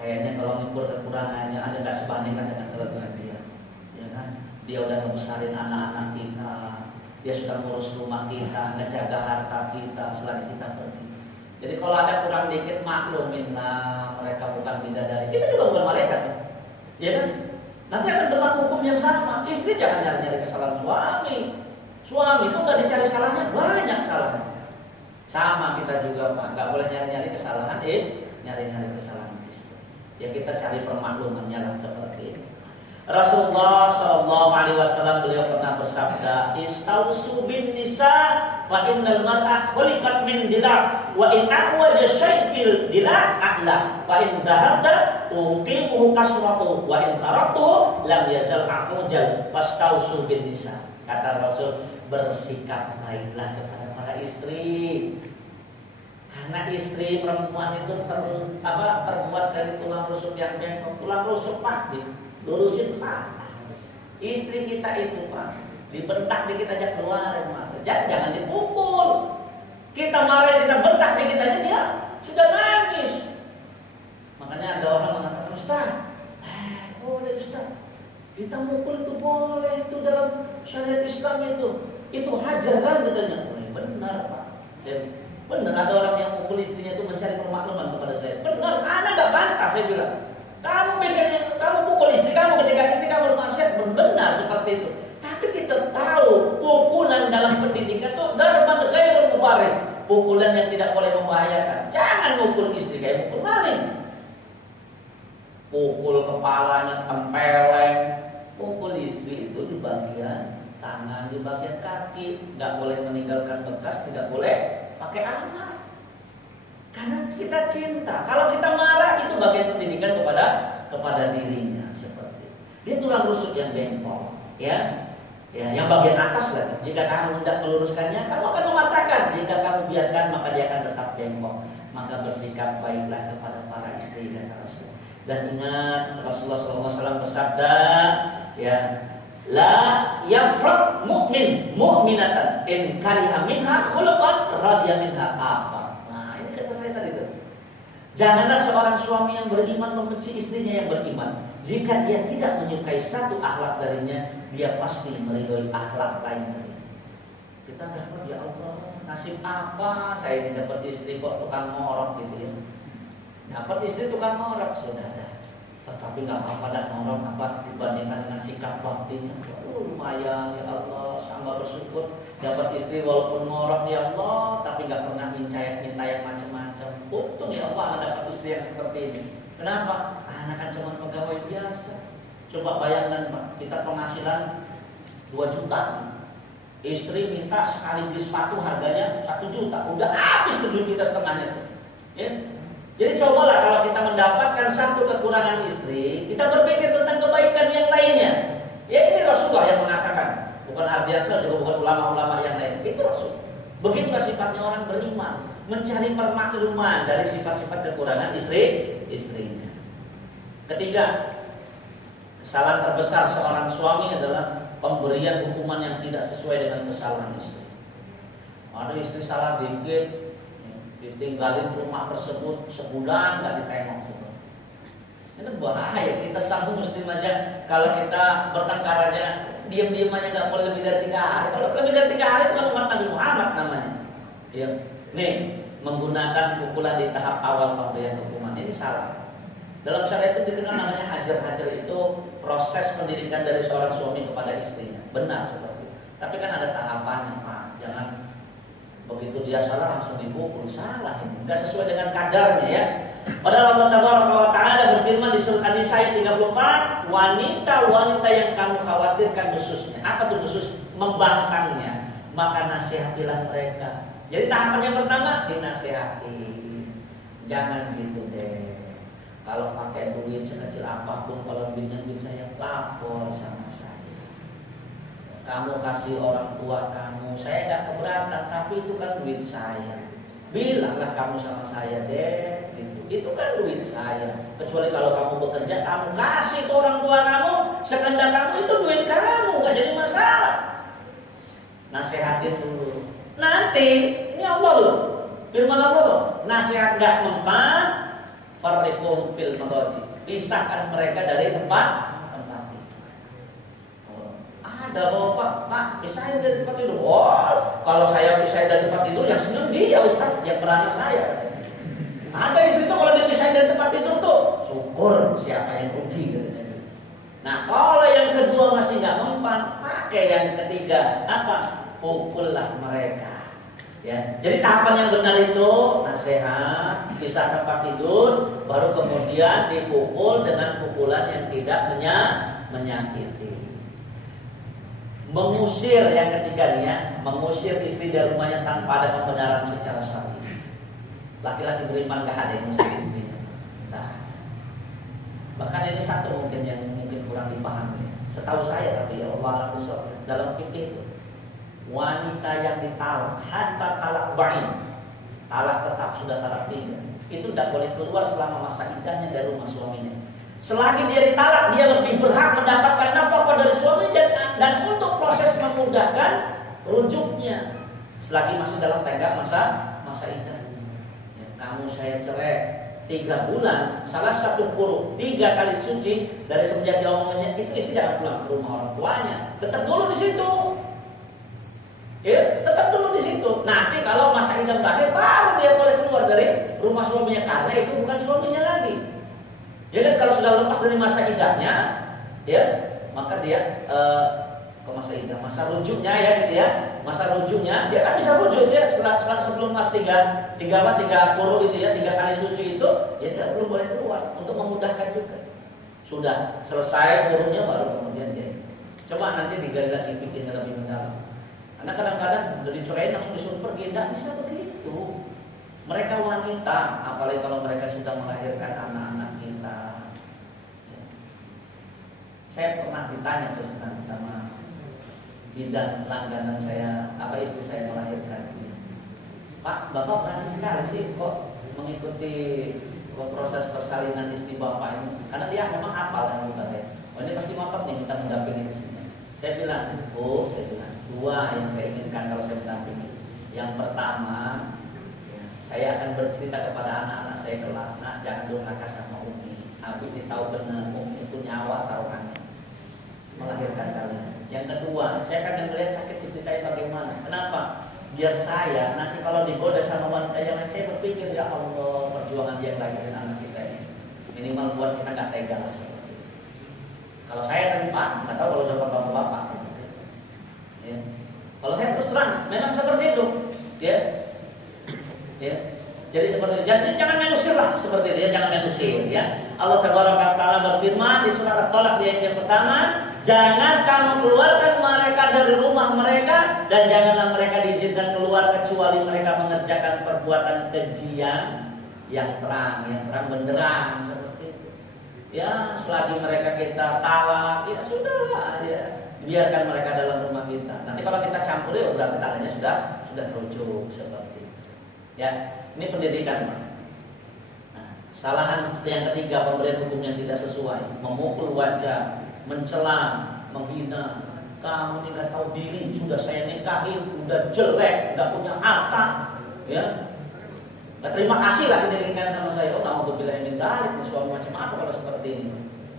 Kayaknya kalau ngukur kekurangannya ada nggak sebandingkan dengan kelebihan dia, ya kan? Dia udah ngebesarin anak-anak kita, dia sudah ngurus rumah kita, ngejaga harta kita selagi kita pergi. Jadi kalau ada kurang dikit maklumin lah, mereka bukan bidadari, kita juga bukan malaikat, ya kan? Nanti akan berlaku hukum yang sama. Istri jangan nyari-nyari kesalahan suami. Suami itu nggak dicari salahnya, banyak salahnya. Sama kita juga Pak, nggak boleh nyari-nyari kesalahan nyari-nyari kesalahan istri. Ya kita cari permaklumannya lah seperti itu. Rasulullah Shallallahu Alaihi Wasallam beliau pernah bersabda, "Istausu bin nisa, fa innal mar'ah khuliqat min dila, wa in aqwaja syai' fil dila a'la, fa in dhahabta uqimuhu kasratu, wa in taraktuhu lam yazal aqujal, fastausu bin nisa." Kata Rasul, bersikap baiklah kepada para istri. Karena istri perempuan itu terbuat dari tulang rusuk yang bengkok, tulang rusuk Pak, lurusin Pak. Istri kita itu Pak, dibentak dikit aja keluar Pak. Jangan dipukul. Kita marah, kita bentak dikit aja dia sudah nangis. Makanya ada orang mengatakan, Ustaz, boleh Ustaz, kita mukul itu boleh, itu dalam syariat Islam itu hajar kan katanya. Benar Pak. Benar ada orang yang mukul istrinya itu mencari permakluman kepada saya. Benar, anak gak bantah saya bilang. Kamu pukul istri kamu ketika istri kamu bermaksiat, benar seperti itu. Tapi kita tahu pukulan dalam pendidikan itu darban ghairul mubarrih, pukulan yang tidak boleh membahayakan. Jangan mukul istri kayak mukul maling. Pukul kepalanya, tempeleng. Pukul istri itu di bagian tangan, di bagian kaki, nggak boleh meninggalkan bekas, tidak boleh pakai anak. Karena kita cinta. Kalau kita marah itu bagian pendidikan kepada dirinya seperti itu. Dia tulang rusuk yang bengkok, ya, yang bagian atas lagi. Jika kamu tidak meluruskannya, kamu akan mematahkan. Jika kamu biarkan, maka dia akan tetap bengkok. Maka bersikap baiklah kepada para istri kata Rasul. Dan ingat Rasulullah SAW bersabda, ya, la yafraq mu'min mu'minatan in kariha minha khuluqan radiya minha akhar. Janganlah seorang suami yang beriman membenci istrinya yang beriman. Jika dia tidak menyukai satu akhlak darinya, dia pasti meridhoi akhlak lain darinya. Kita dapat, ya Allah, nasib apa saya ini dapat istri kok tukang ngorok gitu ya. Dapat istri tukang ngorok sudah ada. Tapi nggak apa-apa dan ngorok apa dibandingkan dengan sikap baktinya. Lumayan ya Allah, sama bersyukur dapat istri walaupun ngorok ya Allah, tapi nggak pernah minta yang macam-macam. Untung ya Allah anak dapat istri yang seperti ini. Kenapa? Anak kan cuma pegawai biasa. Coba bayangkan Pak, kita penghasilan 2 juta. Istri minta sekali beli sepatu harganya 1 juta. Udah habis duit kita setengahnya. Ya? Jadi cobalah kalau kita mendapatkan satu kekurangan istri, kita berpikir tentang kebaikan yang lainnya. Ya ini Rasulullah yang mengatakan, bukan Ardiansyah juga bukan ulama-ulama yang lain. Itu Rasul. Begitulah sifatnya orang beriman, mencari permakluman dari sifat-sifat kekurangan istrinya. Ketiga, kesalahan terbesar seorang suami adalah pemberian hukuman yang tidak sesuai dengan kesalahan istri. Ada istri salah dikit, ditinggalin rumah tersebut sebulan nggak ditengok. Itu bahaya. Kita sanggup muslim aja kalau kita bertengkar aja diam-diam aja nggak boleh lebih dari 3 hari. Kalau lebih dari 3 hari bukan umat Nabi Muhammad namanya. Ya, nih menggunakan pukulan di tahap awal pemberian hukuman ini salah. Dalam syariat itu dikenal namanya hajar-hajar, itu proses pendidikan dari seorang suami kepada istrinya. Benar seperti itu. Tapi kan ada tahapannya Pak. Jangan begitu dia salah langsung dipukul, salah ini. Enggak sesuai dengan kadarnya ya. Padahal Allah Ta'ala berfirman di surat An-Nisa ayat 34, wanita-wanita yang kamu khawatirkan khususnya. Apa tuh khusus? Membangkangnya. Maka nasihatilah mereka. Jadi tahapan yang pertama dinasihati. Jangan gitu deh. Kalau pakai duit sekecil apapun, kalau duitnya duit saya, lapor sama saya. Kamu kasih orang tua kamu, saya gak keberatan, tapi itu kan duit saya. Bilanglah kamu sama saya deh, gitu. Itu kan duit saya. Kecuali kalau kamu bekerja, kamu kasih ke orang tua kamu, sekehendak kamu, itu duit kamu, gak jadi masalah. nasehatin dulu. Nanti ini Allah loh, firman Allah loh, nasihat nggak mempan, farriqum fil madaji, pisahkan mereka dari tempat tidur. Ada Pak, pisahin dari tempat tidur. Oh, kalau saya pisahin dari tempat tidur, yang seneng dia Ustaz, yang berani saya. Ada istri tuh kalau dipisahin dari tempat tidur tuh, syukur siapa yang rugi gitu. Nah, kalau yang kedua masih nggak mempan, pakai yang ketiga apa? Pukullah mereka. Ya, jadi tahapan yang benar itu nasihat, pisah tempat tidur, baru kemudian dipukul dengan pukulan yang tidak menyakiti. Mengusir yang ketiga nih ya, mengusir istri dari rumahnya tanpa ada pembenaran secara syar'i. Laki-laki beriman gak ada yang mengusir istrinya. Nah, bahkan ini satu mungkin yang kurang dipahami. Setahu saya tapi ya Allah dalam fikih itu wanita yang ditalak hatta talak bain, talak tetap sudah talak tiga, itu tidak boleh keluar selama masa iddahnya dari rumah suaminya. Selagi dia ditalak, dia lebih berhak mendapatkan nafkah dari suami dan untuk proses memudahkan rujuknya selagi masih dalam tenggang masa iddah. Ya, kamu saya cerai 3 bulan, salah satu kurung 3 kali suci dari semenjak dia omongnya itu istri jangan pulang ke rumah orang tuanya, tetap dulu di situ. Ya, tetap dulu di situ. Nanti kalau masa iddah berakhir baru dia boleh keluar dari rumah suaminya karena itu bukan suaminya lagi. Ya kan kalau sudah lepas dari masa iddahnya, ya maka dia ke masa iddah, masa rujuknya ya gitu ya. Masa rujuknya dia kan bisa rujuk ya setelah sebelum mas 3 kurung itu ya 3 kali suci itu ya dia belum boleh keluar untuk memudahkan juga. Sudah selesai kurungnya baru kemudian dia. Coba nanti digali lagi fikihnya lebih mendalam. Karena kadang-kadang udah dicerain langsung disuruh pergi, tidak bisa begitu. Mereka wanita, apalagi kalau mereka sudah melahirkan anak-anak kita. Ya. Saya pernah ditanya terus sama bidan langganan saya, apa istri saya melahirkan. Pak, Bapak berani sekali sih kok mengikuti proses persalinan istri Bapak ini. Karena dia memang hafal yang bukannya. Oh ini pasti ngotot nih kita mendampingi istrinya. Saya bilang, saya bilang 2 yang saya inginkan kalau saya mendampingi. Yang pertama, saya akan bercerita kepada anak-anak saya kelak, nak jangan durhaka sama Umi. Abi ini tahu benar, Umi itu nyawa taruhannya melahirkan kalian. Yang kedua, saya akan melihat sakit istri saya bagaimana. Kenapa? Biar saya nanti kalau digoda sama wanita yang lain, saya berpikir ya Allah perjuangan dia lahirin anak kita ini minimal buat kita nggak tega lah seperti itu. Kalau saya tapi Pak, nggak tahu kalau udah bapak-bapak. Ya. Kalau saya terus terang, memang seperti itu. Ya. Jadi seperti itu. Jadi jangan mengusir lah seperti itu ya, jangan mengusir ya. Allah Ta'ala berfirman di surat At-Talaq di ayat yang pertama, jangan kamu keluarkan mereka dari rumah mereka dan janganlah mereka diizinkan keluar kecuali mereka mengerjakan perbuatan keji yang terang benderang seperti itu. Ya, selagi mereka kita talak, ya sudahlah ya. Biarkan mereka dalam rumah kita. Nanti kalau kita campur ya berarti tangannya sudah rujuk seperti itu. Ya, ini pendidikan, Pak. Nah, kesalahan yang ketiga pemberian hukum yang tidak sesuai, memukul wajah, mencela, menghina. Kamu ini nggak tahu diri, sudah saya nikahin, udah jelek, nggak punya harta, ya. Nggak terima kasih lah ini nikahin sama saya. Oh, nggak mau bilang ini dalik, suami macam apa kalau seperti ini,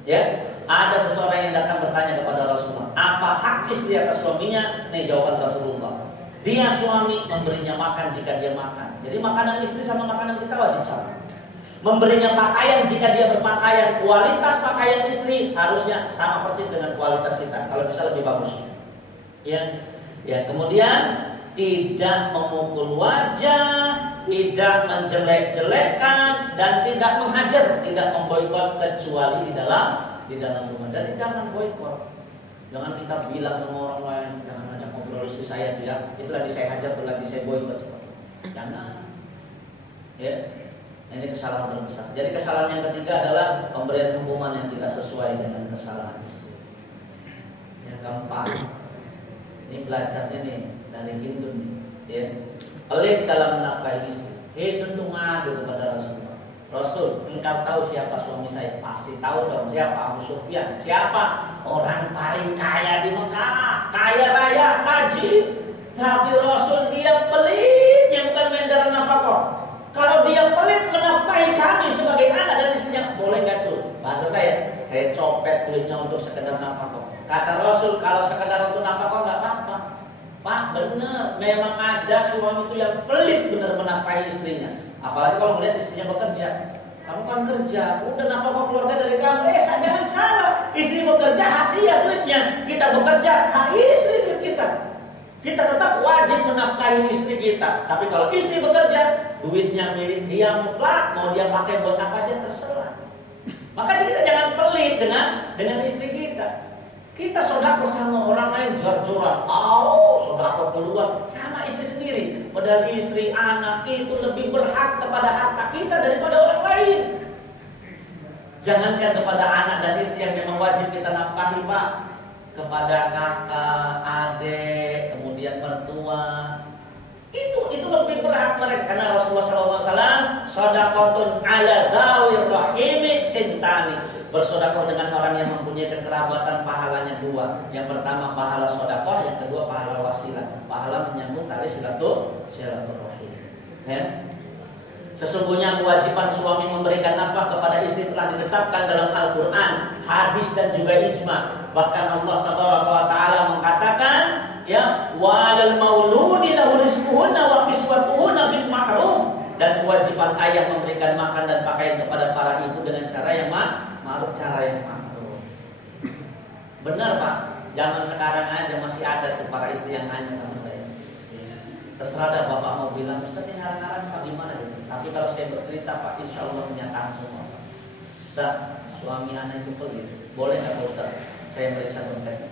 ya. Ada seseorang yang datang bertanya kepada Rasulullah, apa hak istri atas suaminya? Nih jawaban Rasulullah. Dia suami memberinya makan jika dia makan. Jadi makanan istri sama makanan kita wajib sama. Memberinya pakaian jika dia berpakaian. Kualitas pakaian istri harusnya sama persis dengan kualitas kita. Kalau bisa lebih bagus. Ya. Kemudian tidak memukul wajah, tidak menjelek-jelekkan, dan tidak menghajar, tidak memboikot kecuali di dalam rumah. Dan jangan boikot. Jangan kita bilang sama orang lain, jangan ngajak ngobrol istri saya tuh ya. Itu lagi saya hajar, itu lagi saya boikot. Jangan. Ya. Ini kesalahan terbesar. Jadi kesalahan yang ketiga adalah pemberian hukuman yang tidak sesuai dengan kesalahan istri. Yang keempat, ini belajarnya nih dari Hindun nih, ya. Pelit dalam menafkahi istri. Hindun tuh ngadu kepada Rasulullah. Rasul, engkau tahu siapa suami saya? Pasti tahu dong. Siapa? Abu Sufyan. Siapa? Orang paling kaya di Mekah, kaya raya, tajir. Tapi Rasul dia pelit, yang bukan main darah nafkah. Kalau dia pelit menafkahi kami sebagai anak dan istrinya, boleh nggak tuh? Bahasa saya copet kulitnya untuk sekedar nafkah. Kata Rasul, kalau sekedar untuk nafkah nggak apa-apa. Pak, benar, memang ada suami itu yang pelit benar menafkahi istrinya. Apalagi kalau melihat istrinya bekerja. Kamu kan kerja, udah nafkah keluarga dari kamu. Jangan salah, istri bekerja hak dia duitnya. Kita bekerja hak istri duit kita. Kita tetap wajib menafkahi istri kita. Tapi kalau istri bekerja, duitnya milik dia mutlak, mau dia pakai buat apa aja terserah. Makanya kita jangan pelit dengan istri kita. Kita sodako sama orang lain jor-joran, sodako keluar sama istri sendiri. Padahal istri, anak itu lebih berhak kepada harta kita daripada orang lain. Jangankan kepada anak dan istri yang memang wajib kita nafkahi, Pak. Kepada kakak, adik, kemudian mertua, itu lebih berhak mereka. Karena Rasulullah SAW shadaqatun ala dzawir rahimi sintani, bersedekah dengan orang yang mempunyai kekerabatan pahalanya dua. Yang pertama pahala sedekah, yang kedua pahala wasilah, pahala menyambung tali silaturahim. Ya. Sesungguhnya kewajiban suami memberikan nafkah kepada istri telah ditetapkan dalam Al-Quran, hadis dan juga ijma. Bahkan Allah Taala mengatakan, ya, walal mauludi lahu rizquhunna wa kiswatuhunna bil ma'ruf, dan kewajiban ayah memberikan makan dan pakaian kepada para ibu dengan cara yang ma'ruf, cara yang ma'ruf. Benar, Pak, zaman sekarang aja masih ada tuh para istri yang nanya sama saya. Terserah dah Bapak mau bilang, Ustaz ini ngarang-ngarang Pak gimana gitu. Tapi kalau saya bercerita Pak, insya Allah kenyataan semua Pak. Ustaz, suami anak itu pelit, boleh nggak Ustaz saya meriksa dompet?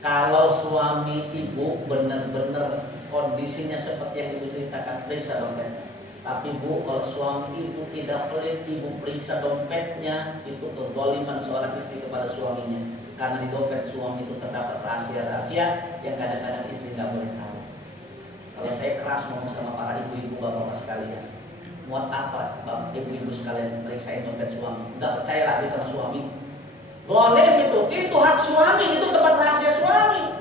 Kalau suami ibu benar-benar kondisinya seperti yang ibu ceritakan, periksa dompet. Tapi Bu, kalau suami ibu tidak pelit, ibu periksa dompetnya, itu kezaliman seorang istri kepada suaminya. Karena di dompet suami itu terdapat rahasia-rahasia yang kadang-kadang istri nggak boleh tahu. Kalau saya keras ngomong sama para ibu-ibu bapak-bapak sekalian, muat apa bapak ibu-ibu sekalian periksain dompet suami? Nggak percaya lagi sama suami? Boleh itu hak suami, itu tempat rahasia suami.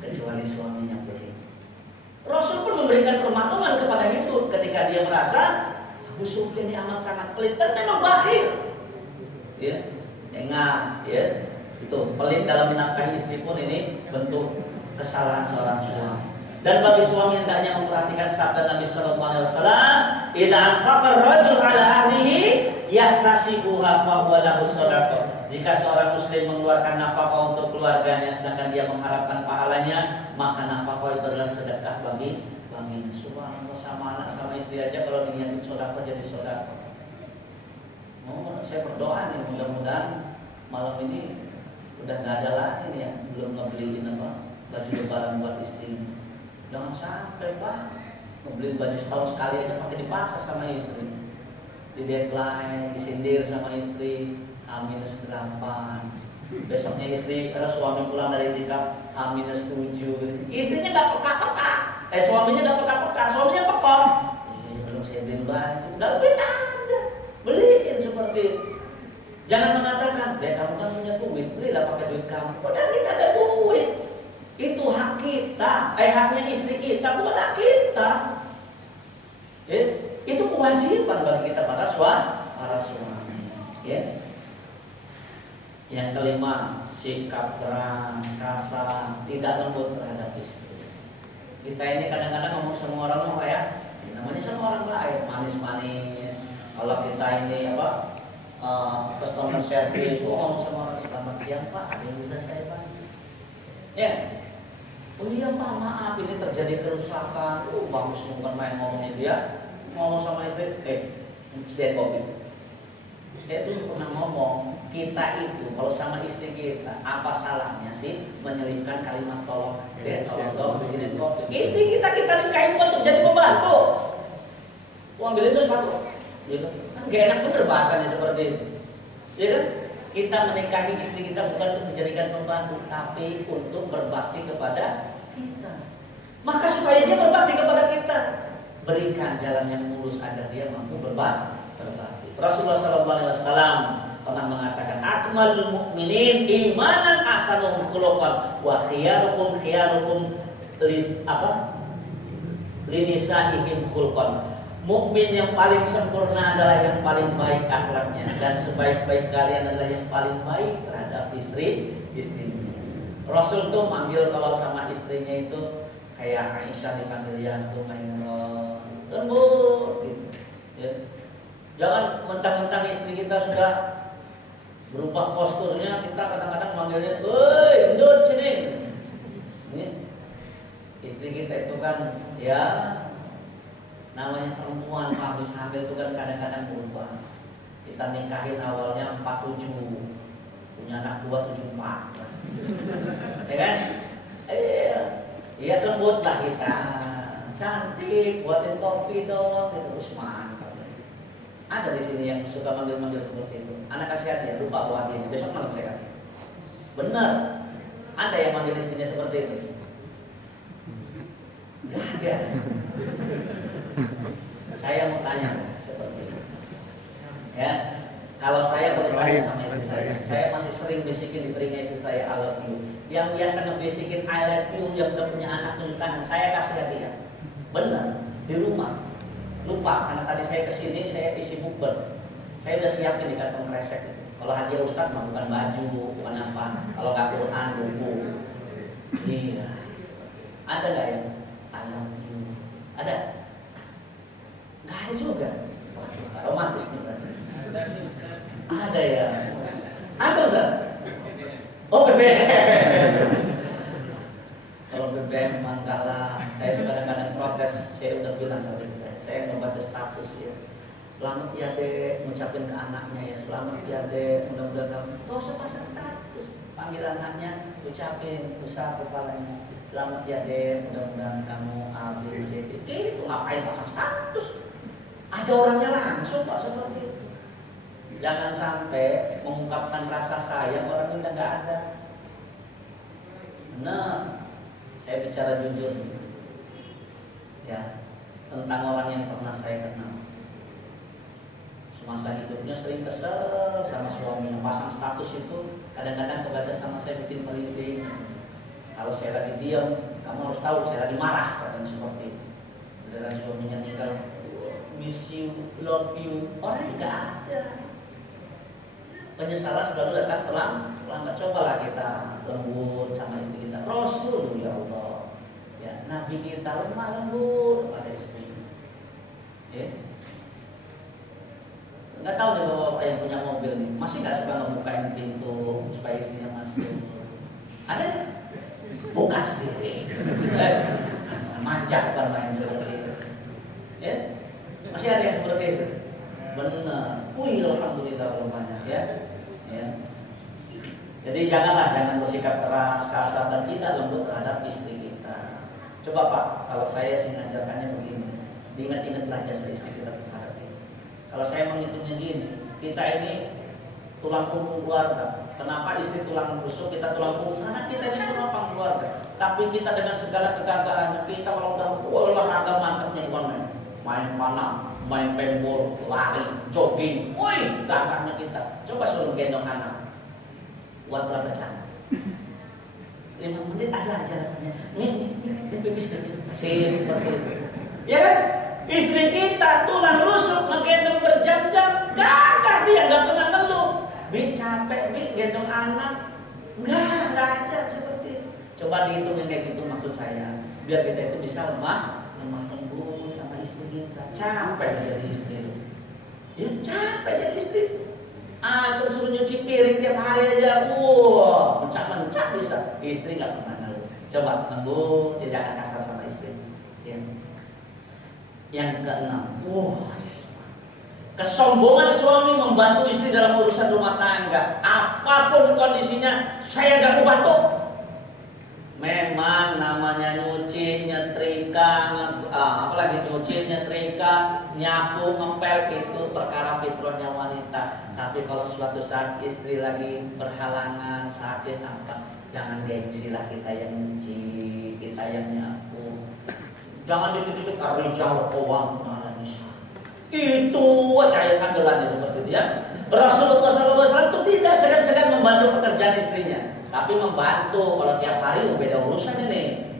Kecuali suaminya pelit. Rasul pun memberikan permakluman kepada itu ketika dia merasa Abu Sufyan ini amat sangat pelit dan memang bakhil. Ya, ingat ya, itu pelit dalam menafkahi istri pun ini bentuk kesalahan seorang suami. Dan bagi suami hendaknya memperhatikan sabda Nabi Sallallahu Alaihi Wasallam, "Idza anfaqa ar-rajul 'ala ahlihi yahtasibuha fa huwa lahu shadaqah." Jika seorang muslim mengeluarkan nafkah untuk keluarganya sedangkan dia mengharapkan pahalanya, maka nafkah itu adalah sedekah bagi subhanallah. Sama anak sama istri aja kalau diniatin sedekah jadi sedekah. Saya berdoa nih mudah-mudahan malam ini udah nggak ada lagi nih yang belum ngebeliin baju lebaran buat istri. Jangan sampai Pak ngebeliin baju setahun sekali aja pakai dipaksa sama istri, di deadline, disindir sama istri. H-8. Besoknya istri suami pulang dari tikap H-7. Istrinya nggak peka-peka, suaminya nggak peka-peka, suaminya pekor. Belum saya beliin baju, udah lebih tanda, beliin seperti itu. Jangan mengatakan, kamu kan punya duit, belilah pakai duit kamu. Padahal kita ada duit. Itu hak kita, haknya istri kita, bukan hak kita. Itu kewajiban bagi kita para suami. Ya. Yang kelima, sikap keras, kasar, tidak lembut terhadap istri. Kita ini kadang-kadang ngomong sama orang kayak namanya sama orang lain, manis-manis. Kalau kita ini customer service, ngomong sama orang, selamat siang Pak, ada yang bisa saya bantu? Ya, oh iya Pak, maaf ini terjadi kerusakan. Bagus bukan main ngomongnya dia, ngomong sama istri, sediain kopi. Saya dulu pernah ngomong, kita itu kalau sama istri kita, apa salahnya sih menyelipkan kalimat tolong bikinin kopi? Istri kita nikahin bukan untuk jadi pembantu. Ambilin itu sepatu, gitu. Kan gak enak bener bahasanya seperti itu, ya kan? Kita menikahi istri kita bukan untuk dijadikan pembantu, tapi untuk berbakti kepada kita. Maka supaya dia berbakti kepada kita, berikan jalan yang mulus agar dia mampu berbakti. Rasulullah SAW pernah mengatakan, akmalul mu'minin imanan ahsanuhum khuluqan wa khiyarukum Linisaihim khulqan. Mukmin yang paling sempurna adalah yang paling baik akhlaknya, dan sebaik-baik kalian adalah yang paling baik terhadap istrinya. Rasul tuh manggil kalau sama istrinya itu kayak Aisyah dipanggil ya Tumainullah, lembut gitu. Ya. Jangan mentang-mentang istri kita sudah berubah posturnya, kita kadang-kadang manggilnya, "Woi, ndut sini." Ini istri kita itu kan ya namanya perempuan habis hamil itu kan kadang-kadang berubah. Kita nikahin awalnya 47, punya anak 2 74. Ya kan? Iya lembut lah kita, cantik, buatin kopi dong, gitu terus mantap. Ada di sini yang suka manggil-manggil seperti itu. Anak kasih hadiah, lupa bawa hadiah, besok malam saya kasih. Benar, ada yang manggil istrinya seperti itu. Gak ada. Saya mau tanya seperti itu. Ya, kalau saya boleh tanya sama istri saya masih sering bisikin di telinga istri saya I love you. Yang biasa ngebisikin I love you yang udah punya anak tunjuk tangan, saya kasih hadiah. Bener, di rumah. Lupa, karena tadi saya kesini saya isi bukber. Saya udah siapin di kantong kresek. Kalau hadiah Ustadz mah bukan baju, bukan apa. Kalau nggak Quran, buku. Iya. Ada nggak ya? I love you. Ada? Nggak ada juga. Waduh, romantis nih berarti. Ada ya? Ada Ustaz? Oh BBM. Kalau BBM memang enggak lah. Saya kadang-kadang protes. Saya udah bilang sama istri saya membaca status ya. Selamat ya dek, ngucapin ke anaknya ya. Selamat ya dek, mudah-mudahan kamu. Gak usah pasang status. Panggil anaknya, ucapin, usah kepalanya. Selamat ya dek, mudah-mudahan kamu A, B, C, D. Itu ngapain pasang status? Ada orangnya langsung kok seperti itu. Jangan sampai mengungkapkan rasa sayang orang yang nggak ada. Nah, saya bicara jujur ya tentang orang yang pernah saya kenal. Semasa hidupnya sering kesel sama suaminya, pasang status itu kadang-kadang kebaca sama saya bikin merinding. Kalau saya lagi diam, kamu harus tahu saya lagi marah, katanya seperti itu. Dan suaminya meninggal, miss you, love you, orang nggak ada. Penyesalan selalu datang terlambat. Cobalah kita lembut sama istri kita. Rasul ya Allah, ya Nabi kita lemah lembut pada istri. Ya. Nggak tahu nih kalau yang punya mobil nih masih nggak suka ngebukain pintu supaya istrinya masuk. Ada? Buka sendiri. Manja bukan main seperti itu. Ya, masih ada yang seperti itu. Benar. Alhamdulillah kalau banyak ya. Ya. Jadi jangan bersikap keras, kasar dan tidak lembut terhadap istri kita. Coba Pak, kalau saya sih ngajarkannya begini. Diingat-ingatlah jasa istri kita terhadap kita. Kalau saya menghitungnya gini, kita ini tulang punggung keluarga. Kenapa istri tulang rusuk, kita tulang punggung? Karena kita ini penopang keluarga. Tapi kita dengan segala kegagalan kita kalau udah olahraga mantapnya main panah, main paintball, lari, jogging, woi, gagahnya kita. Coba suruh gendong anak, buat berapa jam? 5 menit ada aja rasanya. Nih, pipis kasih seperti itu. Ya kan? Istri kita tulang rusuk menggendong berjam-jam, gagah dia nggak pernah ngeluh. Bi capek, bi gendong anak, nggak ada seperti itu. Coba dihitungin kayak gitu maksud saya, biar kita itu bisa lemah lembut sama istri kita. Capek jadi istri itu, ya capek jadi istri. Terus suruh nyuci piring tiap hari aja, mencak-mencak bisa. Istri nggak pernah ngeluh. Coba lembut, jangan kasar sama istri. Ya. Yang keenam, kesombongan suami membantu istri dalam urusan rumah tangga. Apapun kondisinya, saya nggak mau bantu. Memang namanya nyuci, nyetrika, apalagi nyuci, nyetrika, nyapu, ngepel itu perkara fitrahnya wanita. Tapi kalau suatu saat istri lagi berhalangan, sakit apa, jangan gengsi lah kita yang nyuci, kita yang nyapu. Jangan dikit-dikit jauh uang malah bisa. Itu aja kangelannya seperti itu ya. Rasulullah SAW itu tidak segan-segan membantu pekerjaan istrinya, tapi membantu kalau tiap hari beda urusan ini.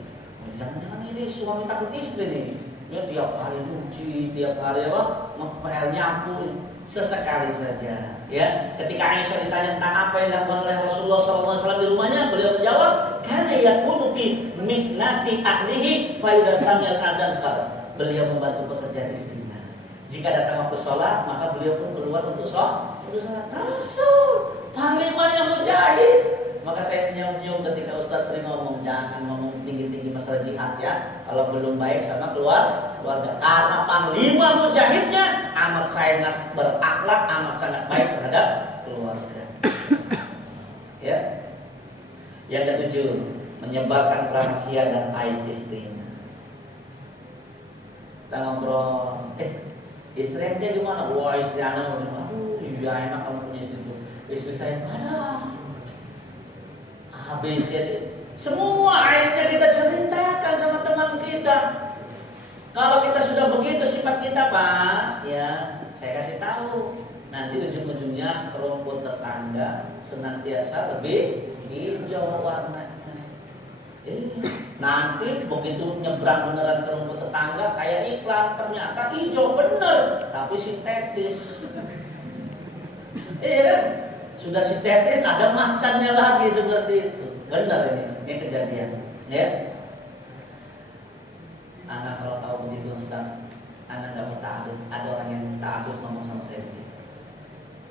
Jangan-jangan ini suami takut istri nih. Dia tiap hari nyuci, tiap hari apa? Ngepel, nyapu. Sesekali saja. Ya, ketika Aisyah ditanya tentang apa yang dilakukan oleh Rasulullah SAW di rumahnya, beliau menjawab, "Kana yakunu fi mihnati ahlihi fa idza sami'al adzan kharaja." Beliau membantu pekerjaan istrinya. Jika datang waktu sholat, maka beliau pun keluar untuk sholat. Rasul, panglimanya mujahid. Maka saya senyum-senyum ketika Ustaz Tri ngomong, jangan ngomong tinggi-tinggi masalah jihad ya, kalau belum baik sama keluarga. Karena panglima mujahidnya amat sangat berakhlak, amat sangat baik terhadap keluarga. Ya. Yang ketujuh, menyebarkan rahasia dan aib istrinya. Kita ngobrol, istri dia gimana? Wah, istri anak, aduh, iya enak kamu punya istri. Istri saya, ada ABC, semua aibnya kita ceritakan sama teman kita. Kalau kita sudah begitu sifat kita, Pak, ya saya kasih tahu. Nanti ujung-ujungnya rumput tetangga senantiasa lebih hijau warnanya. Nanti begitu nyebrang beneran ke rumput tetangga kayak iklan, ternyata hijau bener, tapi sintetis. Iya. Sudah sintetis, ada macannya lagi seperti itu. Benar ini kejadian. Ya. Anak kalau tahu begitu Ustaz, anak nggak mau ta'adud. Ada orang yang ta'adud ngomong sama saya begitu.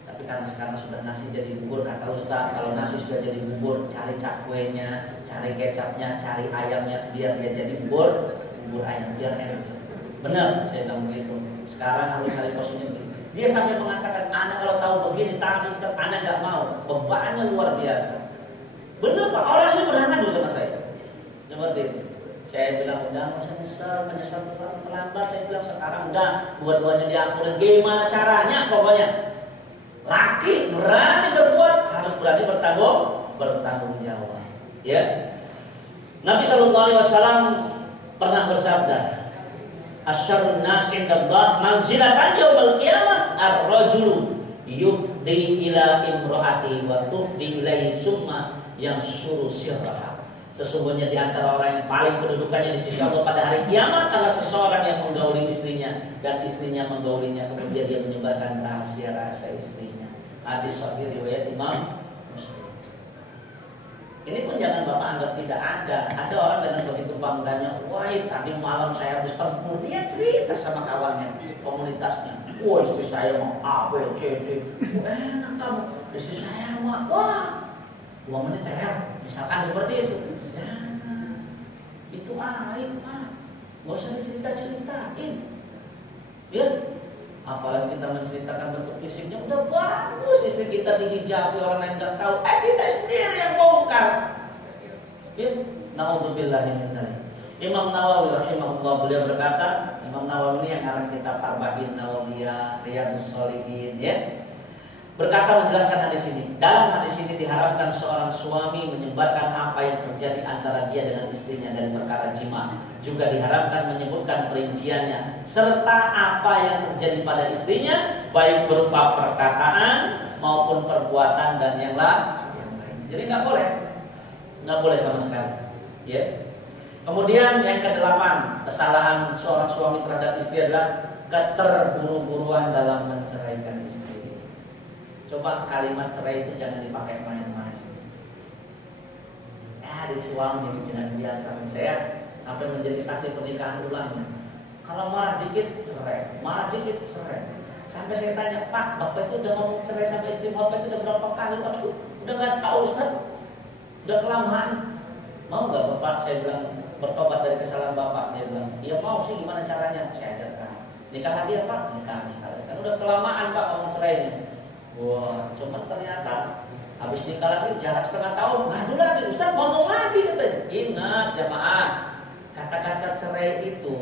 Tapi karena sekarang sudah nasi jadi bubur, kata Ustaz, kalau nasi sudah jadi bubur, cari cakwenya, cari kecapnya, cari ayamnya, biar dia jadi bubur ayam, biar enak. Benar, saya bilang begitu. Sekarang harus cari posisinya begitu. Dia sampai mengatakan, anak kalau tahu begini, tapi Ustaz, anak nggak mau. Bebannya luar biasa. Benar Pak, orang ini pernah ngadu sama saya. Seperti itu. Saya bilang, udah nggak usah menyesal terlambat. Saya bilang, sekarang udah, dua-duanya diakurin. Gimana caranya pokoknya? Laki berani berbuat, harus berani bertanggung jawab. Ya. Nabi SAW pernah bersabda, asyarun nas indallah manzilatan yaumil qiyamah ar-rajulu yufdi ila imraati wa tufdi ilaihi summa yang suruh sirraha. Sesungguhnya di antara orang yang paling kedudukannya di sisi Allah pada hari kiamat adalah seseorang yang menggauli istrinya dan istrinya menggaulinya, kemudian dia menyebarkan rahasia-rahasia istrinya. Hadis sahih riwayat Imam Muslim. Ini pun jangan Bapak anggap tidak ada. Ada orang dengan begitu bangganya, wah tadi malam saya habis tempur. Dia cerita sama kawannya, komunitasnya. Wah istri saya mau A, B, C, D. Enak kamu. Istri saya mau, wah 2 menit teler. Misalkan seperti itu. Ya, itu aib Pak. Gak usah dicerita-ceritain. Ya, apalagi kita menceritakan bentuk fisiknya, udah bagus istri kita dihijabi orang lain nggak tahu, kita sendiri yang bongkar. Ya, naudzubillahi min dzalik. Imam Nawawi rahimahullah beliau berkata, Imam Nawawi ini yang ngarang kitab Arba'in Nawawiyah, Riyadhus Shalihin, ya. Berkata menjelaskan hadis ini. Dalam hadis ini diharapkan seorang suami menyebarkan apa yang terjadi antara dia dengan istrinya dari perkara jima. Juga diharapkan menyebutkan perinciannya serta apa yang terjadi pada istrinya, baik berupa perkataan maupun perbuatan dan yang lain. Jadi nggak boleh sama sekali. Ya. Kemudian yang ke-8, kesalahan seorang suami terhadap istri adalah keterburu-buruan dalam menceraikan istri. Coba kalimat cerai itu jangan dipakai main-main. Di suami ini tidak biasa. Saya sampai menjadi saksi pernikahan ulangnya. Kalau marah dikit cerai, marah dikit cerai. Sampai saya tanya, Pak, Bapak itu udah ngomong cerai sampai istri Bapak itu udah berapa kali? Waduh, udah nggak tahu Ustaz, udah kelamaan. Mau nggak Bapak? Saya bilang bertobat dari kesalahan Bapak. Dia bilang, iya mau sih, gimana caranya? Saya ajarkan. Nikah dia Pak, nikah. Kan udah kelamaan Pak ngomong cerainya. Wah, cuma ternyata habis nikah lagi jarak 1/2 tahun, ngadu lagi, Ustaz ngomong lagi katanya. Ingat jamaah, kata-kata cerai itu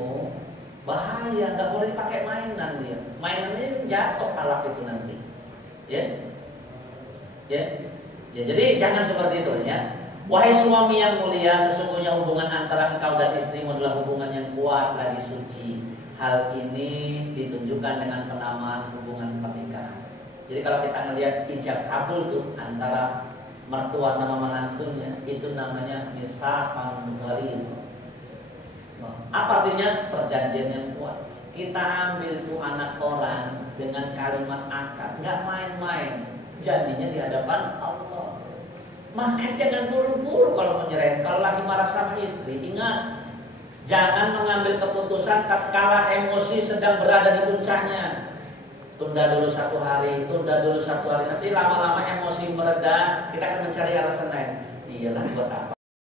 bahaya, nggak boleh dipakai mainan dia. Mainan ini jatuh talak itu nanti. Ya, jadi jangan seperti itu ya. Wahai suami yang mulia, sesungguhnya hubungan antara engkau dan istrimu adalah hubungan yang kuat lagi suci. Hal ini ditunjukkan dengan penamaan hubungan pernikahan. Jadi kalau kita ngelihat ijab kabul tuh antara mertua sama menantunya, itu namanya misaqan ghalidh. Apa artinya? Perjanjian yang kuat. Kita ambil tuh anak orang dengan kalimat akad, nggak main-main. Janjinya di hadapan Allah. Maka jangan buru-buru kalau menyerah. Kalau lagi marah sama istri, ingat, jangan mengambil keputusan tatkala emosi sedang berada di puncaknya. Tunda dulu 1 hari, tunda dulu 1 hari. Nanti lama-lama emosi mereda, kita akan mencari alasan lain. Iyalah, buat apa